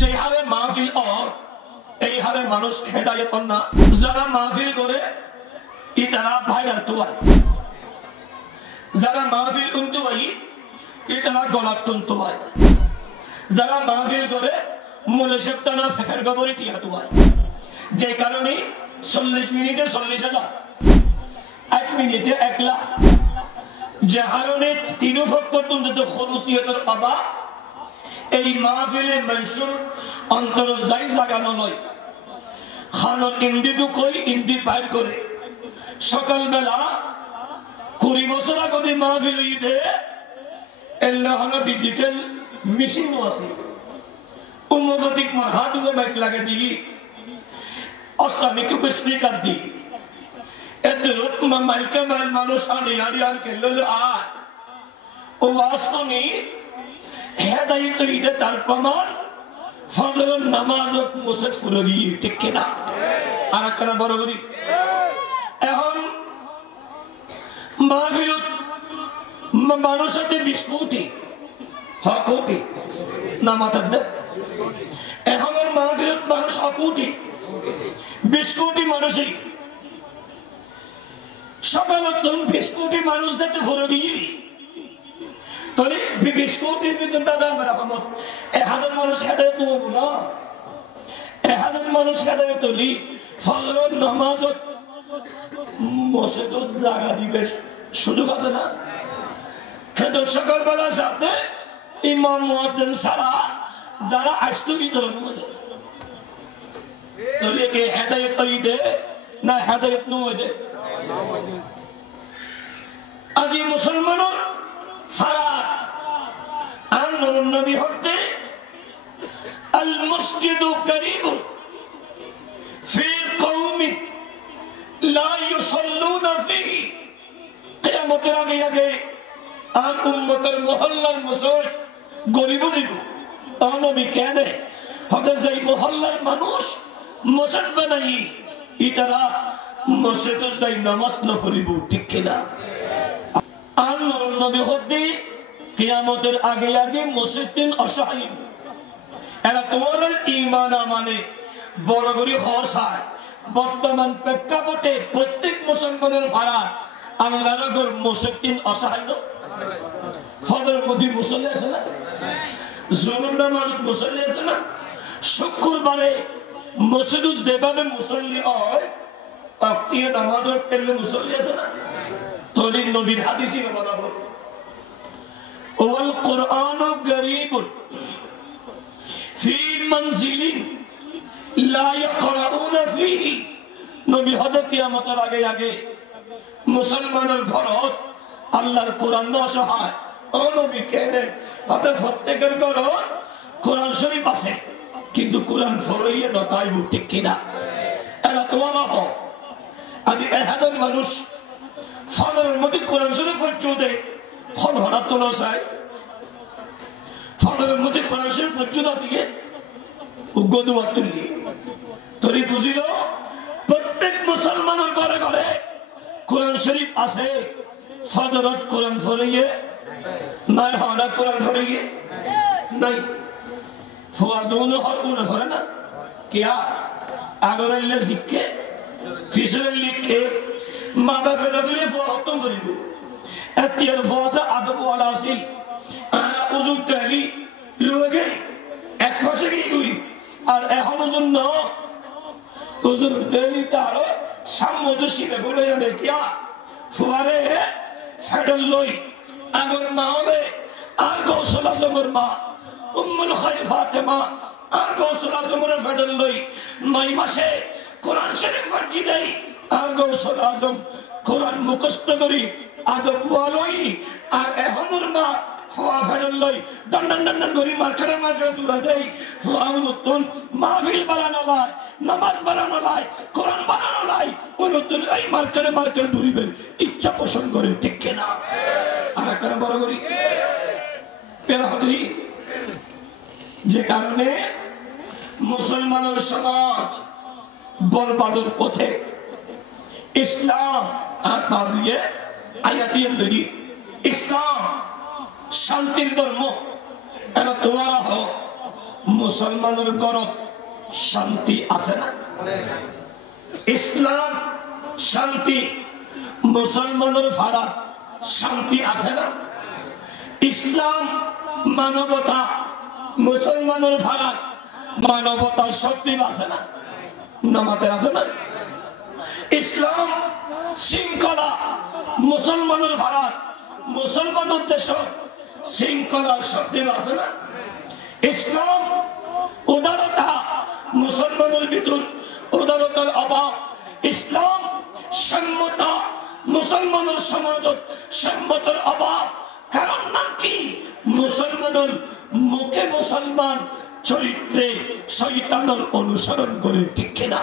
যে হারে মাহফিল এই হারে মানুষ হেদায়েত না যারা মাহফিল করে ই তারা ভাইরাল তুয়াই যারা মাহফিল উনতু ভাই ই তারা গলাত তুনতু ভাই যারা মাহফিল করে মনে সপ্তানা ফের গবরি টিয়া তুয়াই যে কারণে 40 মিনিটে 40,000 1 মিনিটে 1 লাখ যে হারনে তিন ফক পর্যন্ত তো খরুসিয়তের বাবা এই মাহফিলে মনসুর অন্তর যাই জাগানো নয় খানর ইন্দিদু কই ইন্দি বাইর করে সকালবেলা 20 বছর আগে মাহফিল ঈদে এল্লা হলো ডিজিটাল মেশিনও আছে উম্মতিক মাহাদুও মাইক লাগে দি অস্তামিক স্পিকার দি এদরুত মাইলকে মাইল মানুষ আনিয়ারিয়ান কেললে ও ওয়াসনি হেদায়েত ঈদে তার প্রমাণ ফজরের নামাজত মুসত ফুরবি ঠিক কি না আর একটা বড় করি এখন মাহফিলত মানুষতে 20 কোটি কোটি নামাতার দে এখন মাহফিলত মানুষ কোটি 20 কোটি মানুষই সকালত 20 কোটি মানুষ যেতে ফুরবি তবে 20 কোটির ভিতর দাদা আমার রহমত 1000 মানুষ হেদায়েত নব না 1000 মানুষ হেদায়েত হলি ফজরের নামাজত মসজিদত জায়গা দিবে সুযোগ আছে না কিন্তু সকালবেলা সাথে ইমাম মুয়াজ্জিন সারা যারা আসতো কি ধরনের তবে কি হেদায়েত ঈদে না হেদায়েত নয় আজি মুসলমানের ফারাক আনর নবী হতে আল মসজিদ করিব ফি কওম লা ইউসাল্লুনা ফিহি কিয়ামতের আগে আগে আর উম্মতের মহল্লার মুসলিম গরিব জীব নবী কেন হতে যাই মহল্লার মানুষ মসজিদ বানাই ইতারা মসজিদে যাই নামাজ না পড়িব ঠিক কিনা আনর নবী হতে কিয়ামতের আগে আগে মসজিদিন অসহায় এরা তোমার ঈমান মানে বড় গরি হসায় বর্তমান প্রেক্ষাপটে প্রত্যেক মুসলমানের ভাড়া আল্লাহর ঘর মসজিদিন অসহায় না ফজরের মধ্যে মুসল্লি আছে না জোহর নামাজ মুসল্লি আছে না শুক্রবারে মসজিদে যেভাবে মুসল্লি হয় ওয়াক্তিয়া নামাজত পড়লে মুসল্লি আছে না তলি নবীর হাদিসই বরাবর ওয়াল কুরআনু গরীবুন ফি মানজিলিন লা ইয়াকরাউনা ফিহি নবী হদে কিয়ামতের আগে আগে মুসলমানের ঘরত আল্লাহর কোরআন অসহায় ও নবী কেন হতে প্রত্যেকের ঘরত কোরআন শরীফ আছে কিন্তু কোরআন ফরইয়ে নতাইব ঠিক কিনা এরা তোমার আজ 1000 মানুষ ফজরের মধ্যে কোরআন শরীফ পড়তে খন হঠাৎ তোলা চাই ফজরের মধ্যে কোরআন শরীফ পড়তে দিয়ে উগ্গদুয়া তুললি তরি বুঝিল প্রত্যেক মুসলমানের ঘরে ঘরে কোরআন শরীফ আছে ফজরত কোরআন পড়িয়ে নাই হঠাৎ কোরআন পড়িয়ে নাই ফওয়াজুন হরকুন ধরে না কিয়া আগরাইলে শিক্ষে ফিসরে লিখে মাদা ফেলে ফেলে ফতম করিব এতিয়ার ফওয়াজা আদব ওয়ালা আছিল উজুর তালি লগে এক খসে গই আর এখন জন্য উজুর তালি তার সামনে শিলে বলে যাবে কিয়া ফুয়ারে ফেডল লই আগর মা হবে আর গৌসুল আজমের মা উম্মুল খায়র ফাতেমা আর গৌসুল আজমের ফেডল লই 9 মাসে কোরআন শরীফ পড়ছি দেই আর গৌসুল আজম কোরআন মুখস্থ করি আদব ওয়ালাই আর এহনুর মা ফুয়া ফেডল লই দন্ডন দন্ডন করি মার্কারে মার্কারে দূরা দেই ফুয়া উত্তম মাহফিল বানানো লাই নামাজ বানানো লাই কোরআন বানানো লাই উত্তম এই মার্কারে মার্কারে দূরিবেন ইচ্ছা পোষণ করে ঠিক কিনা আর একটা বড় করি পেরা হতরি যে কারণে মুসলমানের সমাজ বরবাদের পথে ইসলাম আর বাজিয়ে আয়াতিয়ে লই ইসলাম শান্তির ধর্ম এরা তোমারা হো মুসলমানের ঘরত শান্তি আছে না? ইসলাম শান্তি, মুসলমানের ভাড়া শান্তি আছে না? ইসলাম মানবতা, মুসলমানের ভাড়া মানবতার শক্তি আছে না? নামাতের আছে না? ইসলাম শৃঙ্খলা, মুসলমানের ভাড়া মুসলমানের দেশ শৃঙ্খলার শক্তি আছে না? ইসলাম উদারতা, মুসলমানের ভিতর উদারতার অভাব। ইসলাম সম্মতা, মুসলমানের সমাজত সম্মতার অভাব। কারণ নাম কি? মুসলমানের মুখে মুসলমান, চরিত্রে শয়তানের অনুসরণ করে, ঠিক কিনা?